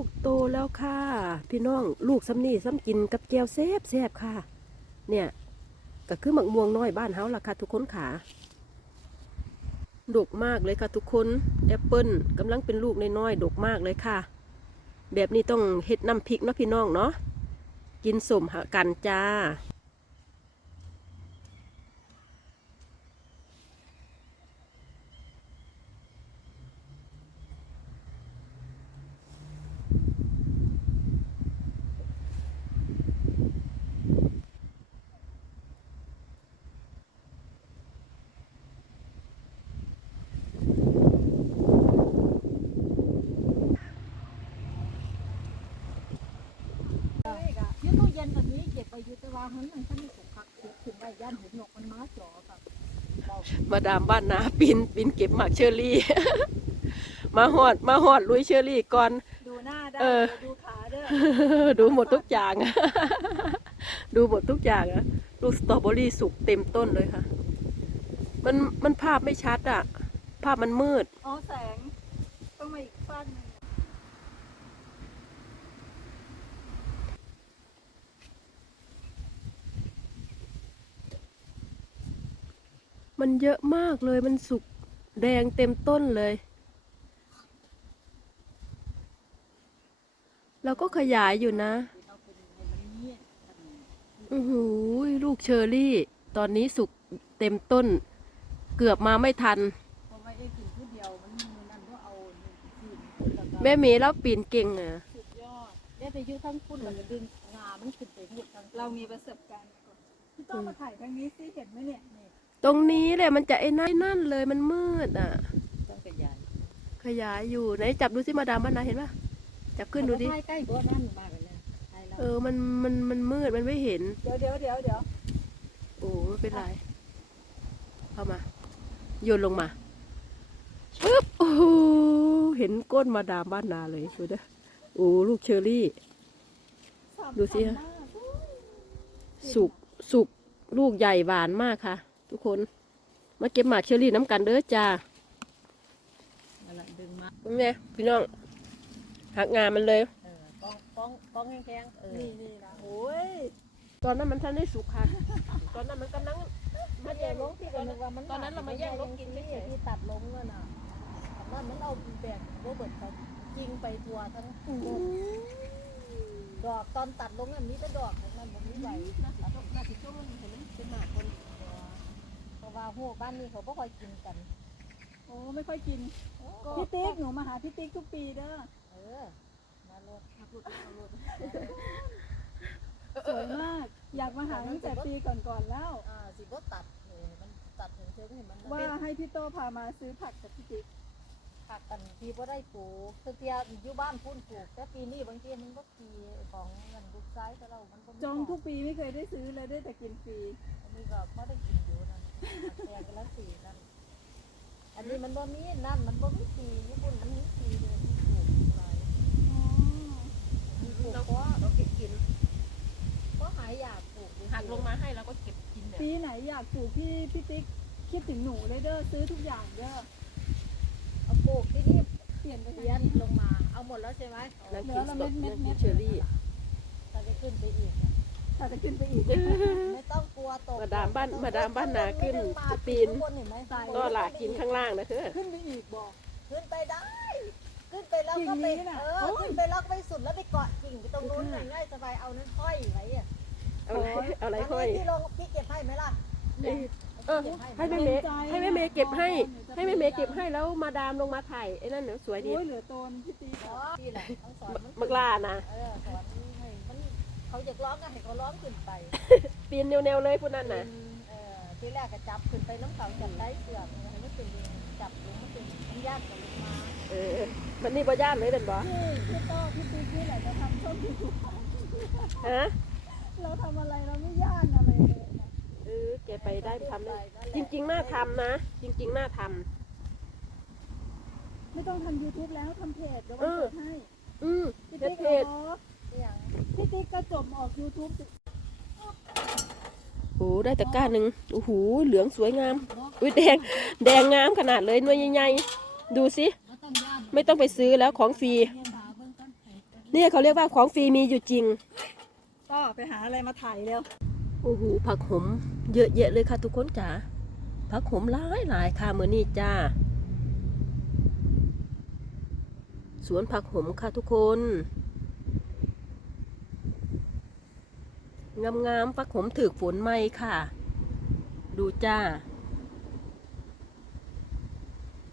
ูกโตแล้วค่ะ พี่น้องลูกซ้ำนี่ซ้ำกินกับแจวแซบแซบค่ะ เนี่ยก็คือหมักม่วงน้อยบ้านเฮาล่ะค่ะทุกคนขาดกมากเลยค่ะทุกคนแอปเปิลกำลังเป็นลูกน้อยๆดกมากเลยค่ะ แบบนี้ต้องเฮ็ดน้ำพริกเนาะพี่น้องเนาะกินสมหากันจ้า ยืดตู้เย็นแบบนี้เก็บไปยืดแต่ว่าหันมันขึ้นสุกคักเก็บถึงใบย่านหุบหนกมันมาจ่อกับเรามาดามบ้านนาปีนปีนเก็บหมากเชอรี่ มาหอดมาหอดลุยเชอรี่ก่อน ดูหน้าได้เออดูขาเด้อดูหมดทุกอย่างดูหมดทุกอย่างอะลูกสตรอเบอรี่สุกเต็มต้นเลยค่ะ มันมันภาพไม่ชัดอะภาพมันมืด อ๋อแสง ต้องมาอีกฟากหนึ่ง มันเยอะมากเลยมันสุกแดงเต็มต้นเลยเราก็ขยายอยู่นะเราเป็นในมันนี้อือหือลูกเชอรี่ ตอนนี้สุกเต็มต้น เกือบมาไม่ทันพอไม่ได้กินผู้เดียวมันมีนั่นก็เอาหนึ่งคืนแล้วก็แม่เมย์แล้วปีนเก่งอะสุดยอดได้ไปยืดทั้งคุณแล้วก็ดึงงามันขึ้นไปหมดทั้งเรามีประสบการณ์มาก่อนพี่ต้องมาถ่ายทางนี้สิเห็นไหมเนี่ยนี่ ตรงนี้แหละมันจะไอ้นั่นนั่นเลยมันมืดอะ ต้องขยายขยายอยู่ไหนจับดูสิมาดามบ้านนาเห็นปะจับขึ้นดูดิใกล้ๆตัวนั่นมากเลยนะถ่ายเราเออมันมันมันมืดมันไม่เห็น เดี๋ยวเดี๋ยวเดี๋ยวเดี๋ยวโอ้ไม่เป็นไรเข้ามาโยนลงมาปึ๊บโอ้โหเห็นก้นมาดามบ้านนาเลยดูเด้อโอ้ลูกเชอรี่ ดูสิฮะสุกสุกลูกใหญ่หวานมากค่ะ ทุกคน มาเก็บหมากเชอรี่น้ำกันเด้อจ้านั่นแหละดึงมาเป็นไงพี่น้องหักงานมันเลยเออป้องป้องป้องแข็งๆเออนี่นี่นะโอ้ยตอนนั้นมันทันได้สุกค่ะตอนนั้นมันกำลังมันแย่ลงที่กันนึกว่ามันตอนนั้นเรามาแย่งลงกินที่เฉยๆที่ตัดลงนั่นน่ะแต่ว่ามันเอาแบ่งโรเบิร์ตเขายิงไปทัวทั้งดอกตอนตัดลงนั่นมีแต่ดอกทั้งนั้นมันไม่ไหวน่าสิช่วงน่าสิช่วงเห็นมันเป็นหมากคนเพราะว่าหัวบ้านนี้เขาไม่ค่อยกินกัน โอ้ไม่ค่อยกินก็พี่ติ๊กหนูมาหาพี่ติ๊กทุกปีเด้อเออมาโลดสวยมาก อยากมาหาตั้งแต่ปีก่อนๆแล้วอ่าสิบ่ตัดเออมันตัดถึงเชิงเห็นมันว่าเป็นให้พี่โตพามาซื้อผักกับพี่ติ๊กผักกันทีบ่ได้ปลูกคือเทียอยู่บ้านพุ่นปลูก แต่ปีนี้บางทีมันก็ปีของเงินลูกซ้ายแต่เรา มันก็มีจองขทุกปีไม่เคยได้ซื้อเลยได้แต่กินฟรีอันนี้ก็พอได้กินอยู่นั่น แพงกันละสี่นั่นอันนี้มันบ่มีนั่นมันบ่มีปีญี่ปุ่นมันมีปีเลยที่ปลูกหลายอ๋อมีปลูกเราเพราะเราเก็บกินเพราะหายอยากปลูกหักลงมาให้เราก็เก็บกินเนี่ยปีไหนอยากปลูกพี่พี่ติ๊กคิดถึงหนูเลยเด้อซื้อทุกอย่างเด้อเอาปลูกที่นี่เปลี่ยนไปทางเลี้ยนนี้ลงมา เอาหมดแล้วใช่ไหมนั่งกินสดนั่งกินเชอรี่ถ้าจะขึ้นไปอีกเนี่ย ถ้าจะขึ้นไปอีกไม่ต้องกลัวตกมาดามบ้านมาดามบ้านนาขึ้นปีนข้างบเห็นไหมก็หลากินข้างล่างนะเธอขึ้นไปอีกบอกขึ้นไปได้ ขึ้นไปแล้วก็ไปกิ่งนี้น่ะเอโอ้อยขึ้นไปแล้วก็ไปสุดแล้วไปเกาะกิ่งไปตรงนู้นง่ายๆสบายเอานั้นห้อยไว้อะเอาอะไรเอาอะไรอันห้อยนี้ที่ลงพี่เก็บให้ไหมล่ะเอ้ยเออให้แม่เมย์ให้แม่เมย์เก็บให้ ให้แม่เมย์เก็บให้แล้วมาดามลงมาถ่ายไอ้นั่นเดี๋ยวสวยดีโอ้ยเหลือโตนพี่ติ๊กอ๋อนี่แหละต้องสอนมันมักลานะเออสอนให้มัน เขาอยากร้องก็ให้เขาร้องขึ้นไปปีนแนวๆเลยพวกนั้นน่ะเออที่แรกก็จับขึ้นไปน้ำเขาจับได้เสือกให้มันเป็นเองจับลงมันเป็นมันยากกว่าลงมาเออมันนี่บ่ย่านเลยเป็นบ่พี่พี่โตพี่ติ๊กนี่แหละจะทำช่องยูทูบฮะเราทำอะไรเราไม่ย่านอะไรเลยนะเออแกไปได้ทำได้จริง ๆ น่าทำนะ จริง ๆ น่าทำไม่ต้องทำ YouTube แล้วทำเพจเดี๋ยวเอวันอเปิดให้อืมพี่เพติ๊จ กเพจอ๋ออย่างพี่ติ๊กก็จบออก YouTube สิโอ้ได้ตะกร้าหนึ่งโอ้โหเหลืองสวยงามอุ้ยแดงแดงงามขนาดเลยหน่วยใหญ่ๆดูสิเราต้องย่านไม่ต้องไปซื้อแล้วของฟรีเรียนหาเบื้องต้นนี่เขาเรียกว่าของฟรีมีอยู่จริง ก็ไปหาอะไรมาถ่ายเร็วโอ้โหผักหอมเยอะแยะเลยค่ะทุกคนจ๋าผักหอมหลายหลายค่ะเมื่อนี้จ้า สวนผักหอมค่ะทุกคน งามๆผักหอมถือฝนไหมค่ะ ดูจ้า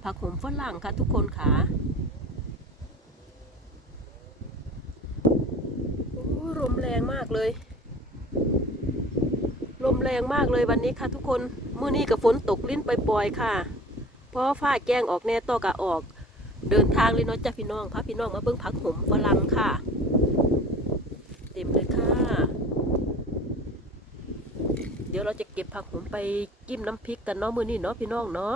ผักหอมฝรั่งค่ะทุกคนค่ะโอ้ลมแรงมากเลย ลมแรงมากเลยวันนี้ค่ะทุกคนเมื้อนี้กับฝนตกลิ้นปล่อยๆค่ะ เพราะฟ้าแกงออกแน่ต่อกะออก เดินทางเลยเนาะจ้าพี่น้องพาพี่น้องมาเบิ่งผักหมฝรั่งค่ะ เต็มเลยค่ะ เราจะเก็บผักผมไปจิ้มน้ำพริกกันเนาะมื้อนี้เนาะพี่น้องเนาะ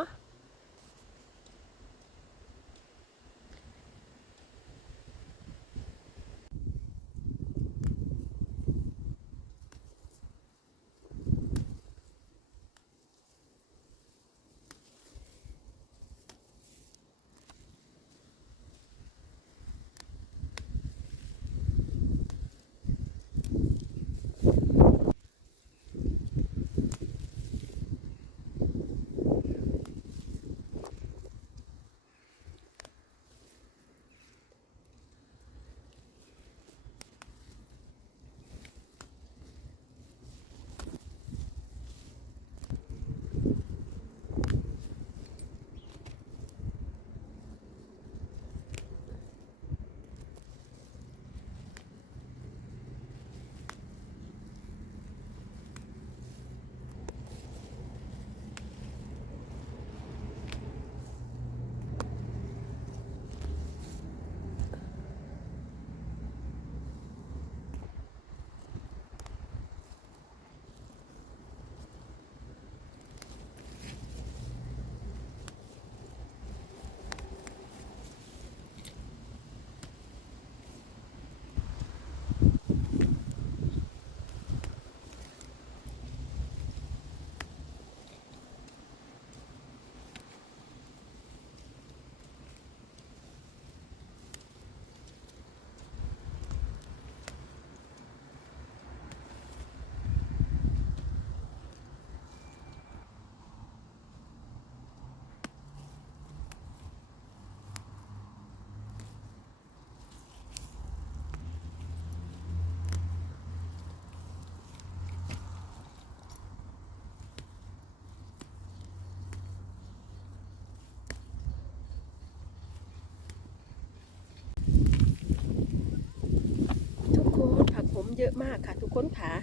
เยอะมากค่ะทุกคนค่ะ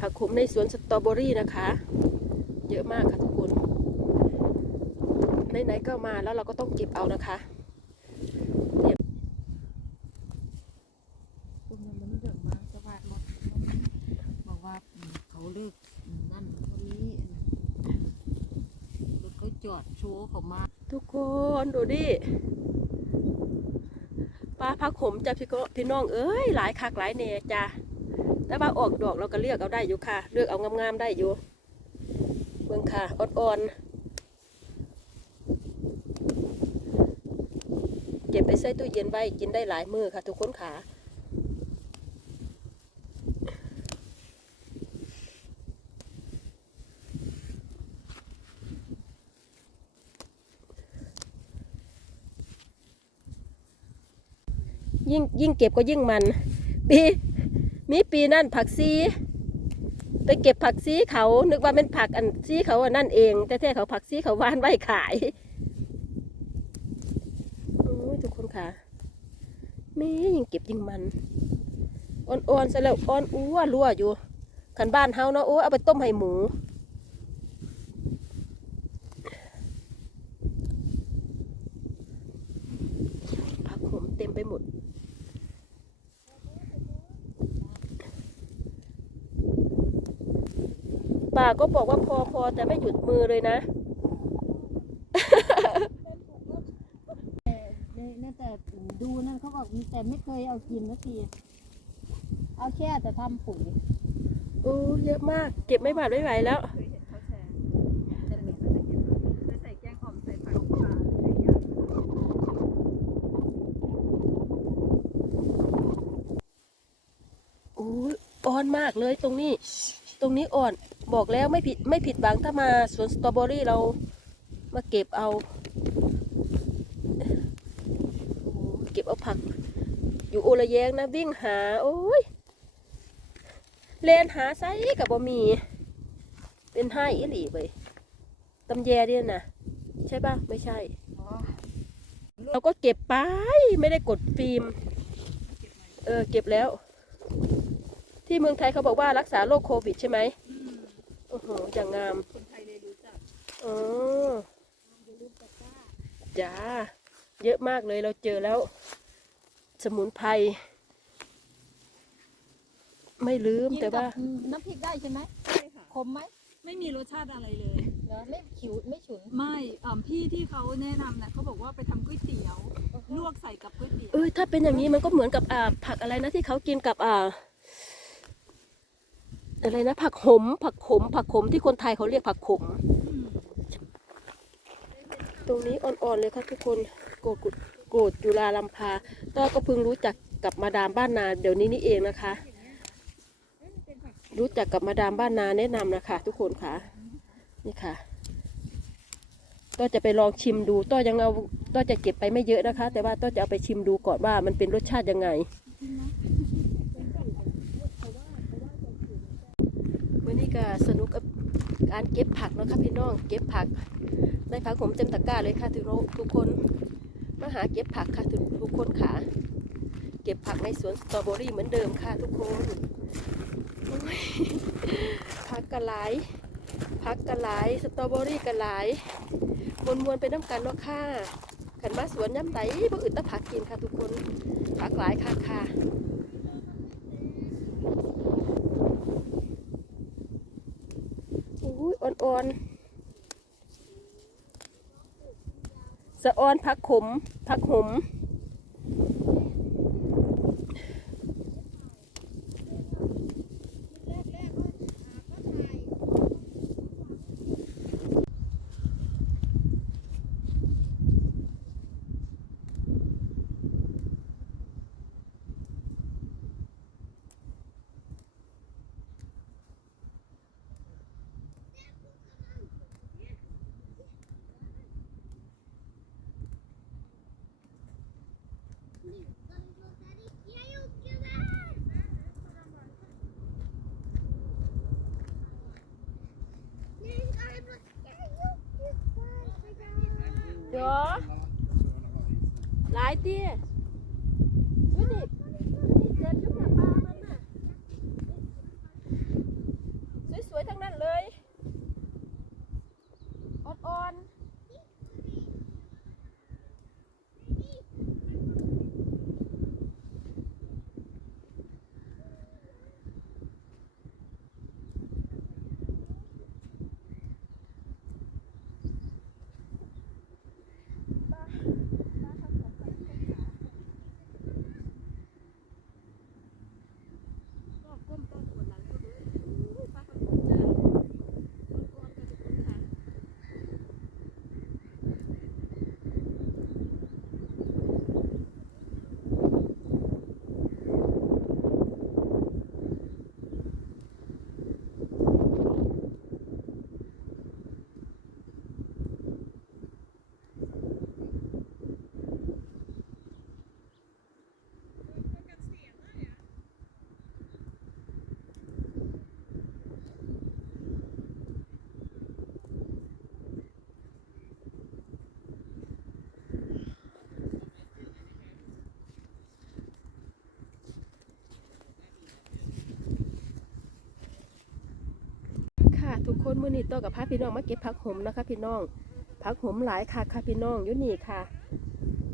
ผักขมในสวนสตรอเบอรี่นะคะ เยอะมากค่ะทุกคนไหนๆก็มาแล้วเราก็ต้องเก็บเอานะคะพวกนั้นมันเรื่องมาสวัสดิ์รถบอกว่าเขาเลิกนั่นคนนี้รถเขาจอดโชว์เขามา ทุกคนดูดิปลาผักขมจ้ะพี่ก็พี่น้องเอ้ยหลายคักหลายเนจ้ะ แต่ว่าออกดอกเราก็เลือกเอาได้อยู่ค่ะ เลือกเอางามๆได้อยู่เบิ่งค่ะอ่อนๆเก็บไปใส่ตู้เย็นไว้กินได้หลายมือค่ะ ทุกคนค่ะยิ่งยิ่งเก็บก็ยิ่งมัน ปี มีปีนั่นผักซีไปเก็บผักซีเขา นึกว่าเป็นผักอันซีเขาอันนั่นเอง แต่แท้เขาผักซีเขาวานไว้ขายโอ้ยทุกคนค่ะแม่ยิ่งเก็บยิ่งมันอ่อนๆซะแล้วอ่อนอ้วรั่วอยู่ขันบ้านเฮาเนาะโอ้เอาไปต้มให้หมู ผักขมเต็มไปหมด ป่า ก็บอกว่าพอพอแต่ไม่หยุดมือเลยนะนั่นแต่ดูนั่นเขาบอกแต่ไม่เคยเอากินสักทีเอาแค่แต่ทำปุ๋ยโอ้เยอะมาก เก็บไม่หวาดไม่ไหวแล้วเคยเห็นเขาแชร์แต่ไม่ก็จะเก็บไปใส่แกงอ่อมใส่ผักปลาอะไรอย่างเงี้ยอ่อนมากเลยตรงนี้ ตรงนี้อ่อน บอกแล้วไม่ผิดไม่ผิดหวังถ้ามาสวนสตรอเบอรี่เรามาเก็บเอาเก็บเอาผัก อยู่โอละแยงนะวิ่งหา โอ้ยเลนหาไซกับบ่มีเป็นให้อีหลีเว้ยตำแยเนี่ยนะใช่ป่ะไม่ใช่ เราก็เก็บไปไม่ได้กดฟิล์ม เออ เก็บแล้ว ที่เมืองไทยเขาบอกว่ารักษาโรคโควิดใช่ไหม อืมโอ้โหอย่างงาม คนไทยเลยรู้จักอ๋อจ้าเยอะมากเลยเราเจอแล้ว สมุนไพรไม่ลืมกินแต่กับว่าน้ำพริกได้ใช่ไหมใช่ค่ะคมไหมไม่มีรสชาติอะไรเลยเนาะไม่ขิวไม่ฉุน ไม่อ่าพี่ที่เขาแนะนำนะเขาบอกว่าไปทำก๋วยเตี๋ยวลวกใส่กับก๋วยเตี๋ยว เออถ้าเป็นอย่างนี้มันก็เหมือนกับอ่าผักอะไรนะที่เขากินกับอ่า อะไรนะ ผักขม ผักขม ผักขมที่คนไทยเขาเรียกผักขม ตรงนี้อ่อนๆเลยค่ะทุกคนโกรธกุดโกรธจุฬาลัมพาต้อก็เพิ่งรู้จักกับมาดามบ้านนาเดี๋ยวนี้นี่เองนะคะ รู้จักกับมาดามบ้านนาแนะนำนะคะ ทุกคนค่ะนี่ค่ะต้อจะไปลองชิมดูต้อยังเอาต้อจะเก็บไปไม่เยอะนะคะ แต่ว่าต้อจะเอาไปชิมดูก่อนว่ามันเป็นรสชาติยังไงวันนี้ก็สนุกกับการาค่ะพี่น้องเก็บผักได้ผักผมเต็มตะกร้าเลยค่ะทุกทุกคนมาหาเก็บผักค่ะทุกทุกคนค่ะเก็บผักในสวนสตรอเบอรี่เหมือนเดิมค่ะทุกคนผักกระไหลผักกระไหลสตรอเบอรี่กระไหลมวนมวนไปน้ำกันเนาะค่ะขันมาสวนย้ำไหนบ่อื่นตะผักกินค่ะทุกคนผักหลายค่ะค่ะโอ้ยอ่อนๆ สะอ้อนพักขมพักหม เดี๋ยวหลายเตี้ยดูนี่ดูนี่เจ็บอยุ่งกับปลามันน่ะ สวยๆ ทั้งนั้นเลย อ่อนๆก็ก้มต้นปวดหลังก็เลยอุ้ยปลาเขาถูกใจอ่อนๆกันทุกคนค่ะ ค่ะทุกคนมื้อนี้ต่อกับพาพี่น้องมาเก็บผักหมนะคะ พี่น้องผักหมหลายค่ะค่ะพี่น้องอยู่นี่ค่ะ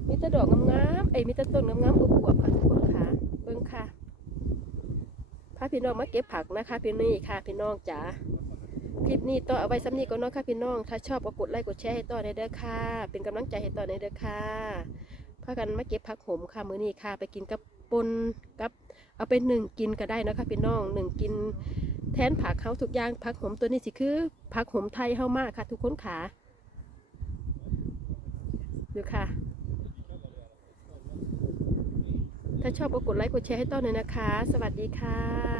มีแต่ดอกงามๆเอ้มีแต่ต้นงามๆอวบๆค่ะทุกคนค่ะเบิ่งค่ะพาพี่น้องมาเก็บผักนะคะ พี่นี่ค่ะ พี่น้องจ๋าคลิปนี้ต่อเอาไว้ซ้ำนี้ก่อนเนาค่ะพี่น้อง ถ้าชอบก็กดไลค์กดแชร์ให้ต่อในเด้อค่ะ เป็นกำลังใจให้ต่อในเด้อค่ะพากันมาเก็บผักหมค่ะมื้อนี้ค่ะ ไปกินกับปนกับ เอาไปหนึ่งกินก็ได้นะคะพี่น้องหนึ่งกิน แทนผักเขาทุกอย่างผักหอมตัวนี้สิคือผักหอมไทยเฮามากค่ะ ทุกคนขาดูค่ะ ถ้าชอบก็กดไลค์กดแชร์ให้ต้อนหน่อยนะคะ สวัสดีค่ะ